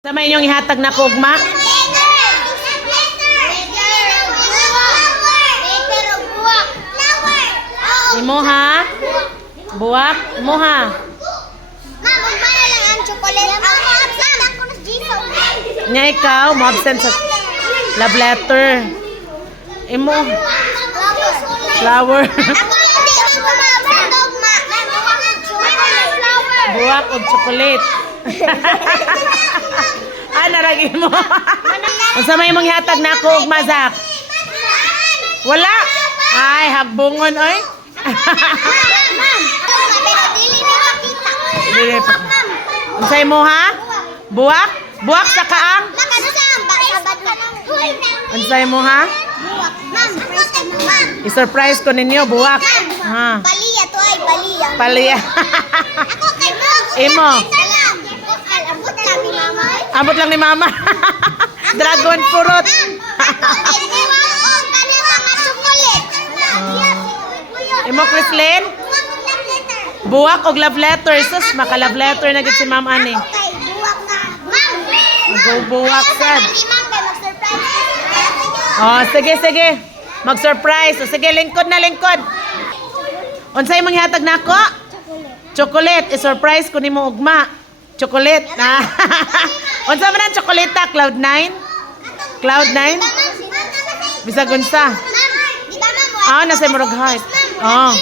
Sa may inyong ihatag na kugma? Imo ha? Buwak? Imo ha? Nya ikaw, mo absent sa love letter. Imo? Flower. Buwak o chocolate. Naragi mo. Unsa may mong ihatag na ako og mazak? Wala. Ay, hagbungon oy. Dili pa. Unsay mo ha? Buwak? Buwak sa kaang? Unsay mo ha? I-surprise ko ninyo, buwak. Ha. Paliya to ay paliya. Paliya. Ako kay mo. Imo. Ambot lang ni mama. Ambot lang ni mama. Dragon fruit. Imo Chrislyn? Buwak og love letter. Sus, maka love letter na gid si Ma'am ani. Go buwak sad. Oh, sige sige. Mag-surprise. O, sige, lingkod na lingkod. Unsay mong ihatag nako? Chocolate. I-surprise ko nimo ugma. Chocolate. Unsa man ang chocolate? Cloud9? Cloud9? Bisag unsa? Nasa murag heart. Oh.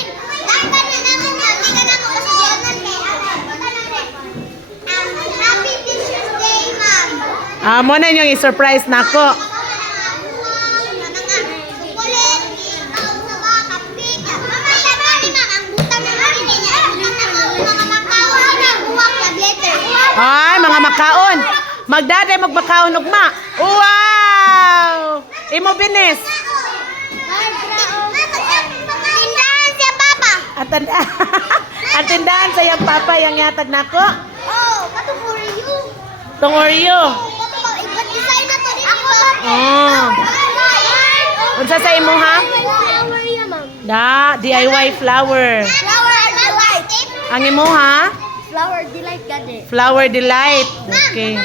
Mo na yung i-surprise nako. Ay, mga makaon. Magdaday magmakaon ugma. Wow! Imo binis. Tindahan siya papa. Atindahan sa iyang papa yung yatag nako. Oh, katong Oreo. Tong Oreo. Iba't design na to dito. Oh. Unsa sa imo ha? Flower ya, ma'am. DIY flower. Flower delight. Ang imo ha? Flower delight gade. Flower delight. Okay.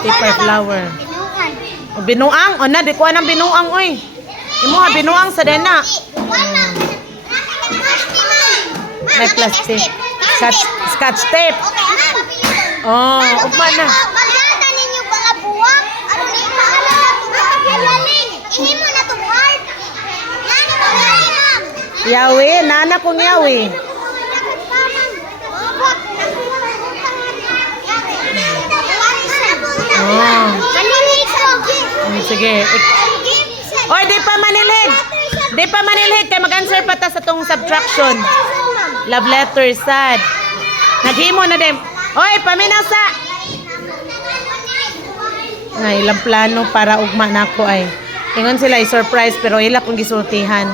Paper flower. O, binuang. O na, di ko anang binuang oy. Imo ha, binuang sa dena. May plastic. Scotch tape. Oh, ugma na. Magdata ninyo mga buwak. Ano ni pagaling. Ihimo na tong heart. Nani mo gani, ma'am? Yawi, nana kong yawi. Oh. Sige. Oy, di pa manilhig. Di pa manilhig kay mag-answer pa ta sa tong subtraction. Love letter sad. Naghimo na din. Oy, paminaw sa. Nga ilang plano para ugma nako ay. Ingon sila i-surprise pero ila kong gisultihan.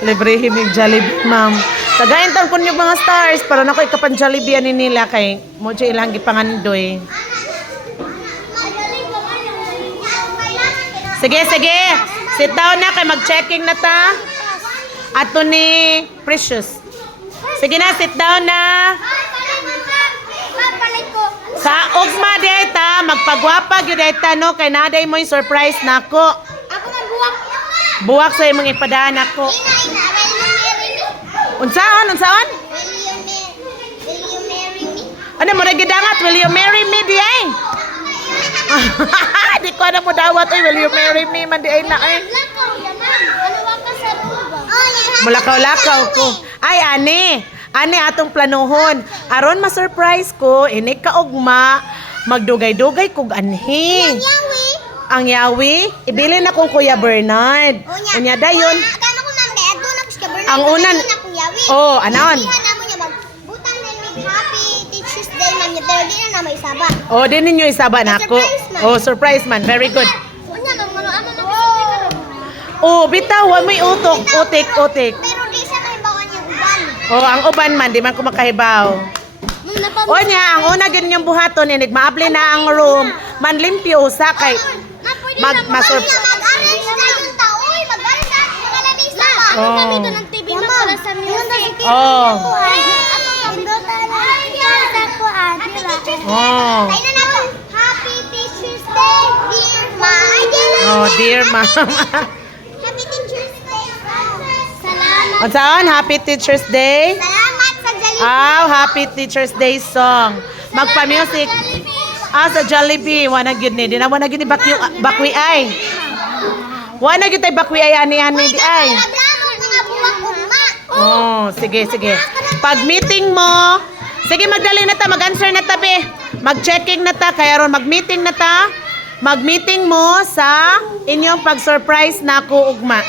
Librehin yung Jollibee, ma'am. Tagayin tan kun yung mga stars para na ko ikapan Jollibee ani nila kay mo siya ilang gipangandoy. Sige, sige. Sit down na kay mag-checking na ta. Ato ni Precious. Sige na, sit down na. Sa ugma day ta, magpagwapa gyud day ta no kay naday mo yung surprise nako. Ako man buwak. Buwak sa imong ipadaan nako. Unsaon? Unsaon? Will you marry me? Ano mo nagidangat? Will you marry me di ay? Di ko na mo dawat ay will you marry me man di ay na ay. Lakaw yan, ma'am. Ano ba ka sa ruba? Oh, yan. Mulakaw-lakaw ko. Ay ani, ani atong planuhon. Aron ma-surprise ko ini kaugma magdugay-dugay kog anhi. Yawi. Ang yawi, ibili na kong Kuya Bernard. Unya dayon. Kano ko ma'am, dahil doon ako sa Bernard. Ang unan. Oh, anon. Sabihan mo niya magbutang din with Happy Teacher's Day ma'am. Yung third day na may isaba. Oh, din ninyo isaba nako. Surprise man. Oh, surprise man. Very good. Unya ma'am, ano ama mabisimple ka rin. Oh, bitaw, wa may utok, utik. Pero di siya kahibawan yung uban. Oh, ang uban man di man ko makahibaw. O niya, ang una gid niyong buhaton inig maabli na ang room, manlimpyo usa kay mag-arrange Mag-arrange na yung taon. Gamit kami ito ng TV mo para sa music. Oh. Pindutan lang sa kuan. Oh. Tayo na nato. Happy Teacher's Day, dear Ma. Ay, Oh, dear ma'am. Happy Teacher's Day. Salamat. Unsaon? Happy Teacher's Day. Salamat sa Jollibee. Happy Teacher's Day song. Magpa-music. Sa Jollibee. Wana gyud ni. Di na wana gyud ni bakwi ay. Wana gyud tay bakwi ay ani-ani di ay. Reklamo mga buwak ugma. Oh, sige, sige. Pag meeting mo, sige magdali na ta, mag-answer na ta be. Mag-checking na ta, kaya ron mag-meeting na ta. Mag-meeting mo sa inyong pag-surprise na ko ugma.